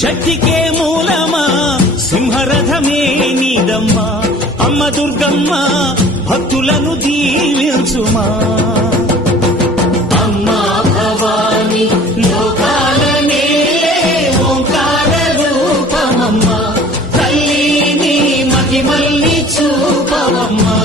శక్తికే మూలమా సింహరథమే నీదమ్మా అమ్మ దుర్గమ్మ భక్తులను దీవించుమా అమ్మా భవాని లోకాల నేలే ఓంకార రూపమమ్మా తల్లిని మహిమల్ని చూపవమ్మా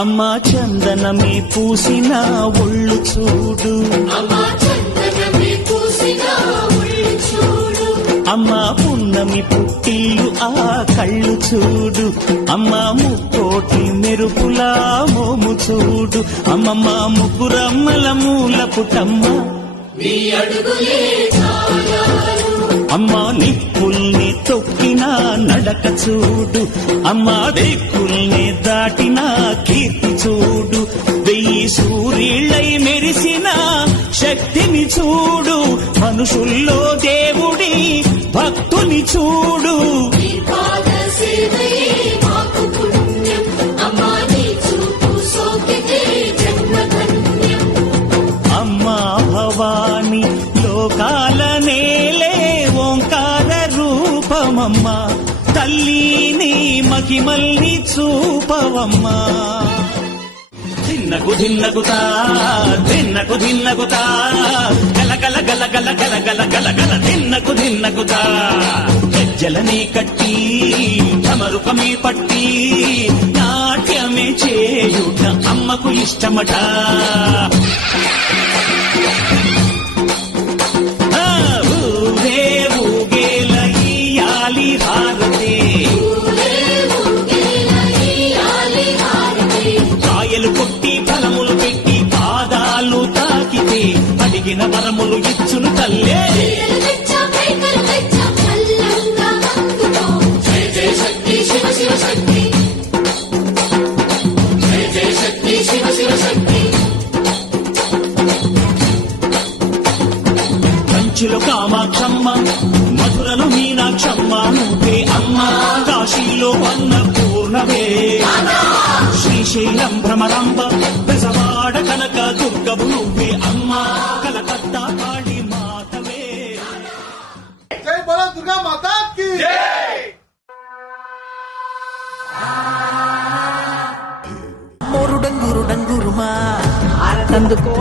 అమ్మా చందనమే పూసిన ఒళ్ళు చూడు అమ్మా పున్నమి పుట్టిల్లు ఆ కళ్ళు చూడు అమ్మా ముక్కోటి మెరుపులా మోము చూడు అమ్మమ్మ ముగ్గురమ్మల మూల పుటమ్మ అమ్మా నిప్పుల్ని తొక్కిన నడక చూడు అమ్మా దిక్కుల్ని దాటిన కీర్తి చూడు 1000 సూర్యుళ్ళై మెరిసిన శక్తిని చూడు మనుషుల్లో దేవుడి భక్తుని చూడు అమ్మా భవాని లోకాల నేలే ఓంకార రూపమమ్మా తల్లిని మహిమల్ని చూపవమ్మా ధిన్నకు ధిన్నకుతా ధిన్నకు ధిన్నకుతా గల గల గల గల గల గల గల గల ధిన్నకు ధిన్నకుతా గజ్జలనే కట్టి చమరుకమే పట్టి నాట్యమే చేయుట అమ్మకు ఇష్టమట కాయలు కొట్టి ఫలములు పెట్టి పాదాలు తాకితే అడిగిన వరములు ఇచ్చును తల్లే కంచిలో కామాక్షమ్మ మధురలో మీనాక్షమ్మ నువ్వే అమ్మ కాశీలో అన్నపూర్ణవే శ్రీశైలం భ్రమరాంబ బెజవాడ కనక దుర్గవు నువ్వే అమ్మ కలకత్తా కాళీ మాతవే జై బోలో దుర్గా మాతా కీ జై మోరు డంగురు డంగురుమా ఆరతందుకో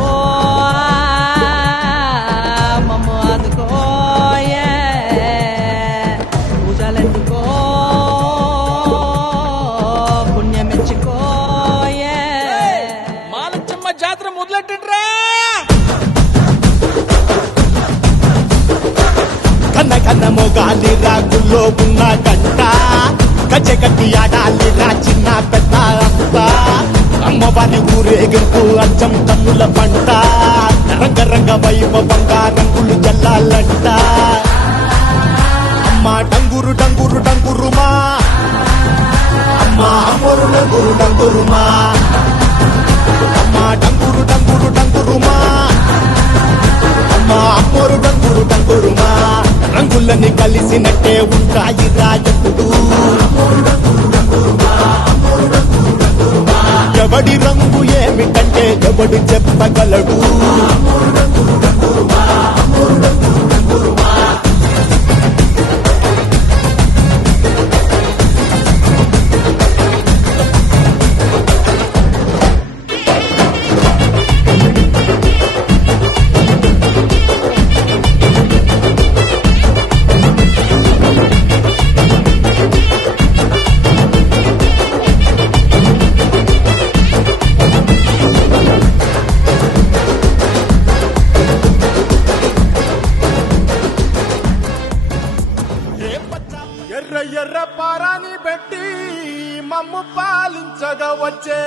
జాతర మొదలెట్టండ్రా కన్న కన్న మొగాలి రాగుల్లో ఉన్న గంట గజ కట్టి ఆడాలి రా చిన్న పెద్ద అంతా అమ్మవారి ఊరేగింపు అచ్చం కన్నుల పంట రంగ రంగ వైభవంగా రంగులు జల్లాలంట అమ్మ డంగురు డంగురు డంగురుమా అమ్మ అమ్మోరు డంగురు డంగురుమా అమ్మా డంగురు డంగురు డంగురుమా అమ్మా అమ్మోరు డంగురు డంగురుమా రంగులని కలిసినట్టే ఉంటాయి రాజపుడు ఎవడి రంగు ఏమిటంటే ఎవడు చెప్పగలడు ఎర్ర పారాని పెట్టి మమ్ము పాలించగా వచ్చే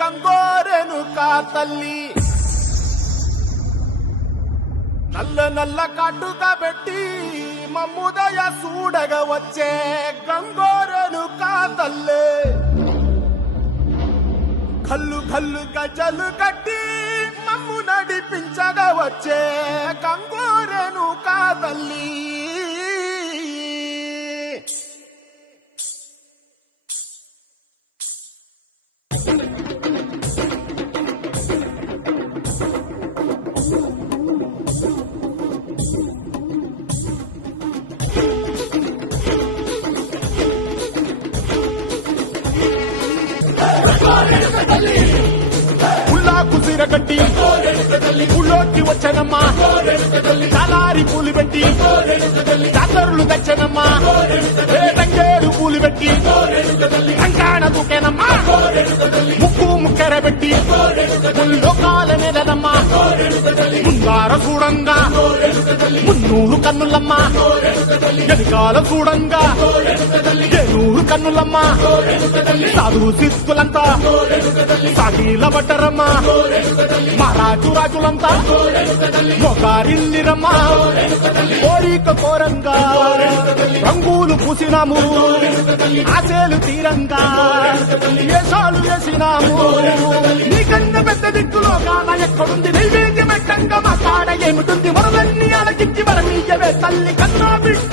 గంగోరెను కా తల్లి నల్ల నల్ల కాటుక పెట్టి మమ్ముదయ సూడగ వచ్చే గంగోరను కాతల్లే కల్లు కల్లు గజలు కట్టి మమ్ము నడిపించగా వచ్చే గంగోరను కాతల్లి ఉల్లాకు సిరగట్టి ఉల్లోకి వచ్చనమ్మా చాలారి పూలు పెట్టి చాతరులు తెచ్చనమ్మా తంగేడు పూలు పెట్టి కంకాణ దూకేనమ్మా ముక్కు ముక్కెర పెట్టి లోకాల నెలనమ్మా ముందార చూడంగా మున్నూరు కన్నులమ్మా వెనకాల చూడంగా ఏనూరు కన్నులమ్మా సాధు సిద్ధులంతా సాగిల బట్టరమ్మా మహారాజు రాజులంతా మొగారిల్లిరమ్మా కోరిక కోరంగా రంగులు పూసినాము ఆశలు తీరంగా వేషాలు వేసినాము నీకన్నా పెద్ద దిక్కులో కాన ఎక్కడుంది నైవేద్యం ఎక్కంగా మా కాడ ఏమిటుంది వరలన్నీ అలకించి వరమీయవే తల్లి కన్నా బిడ్డ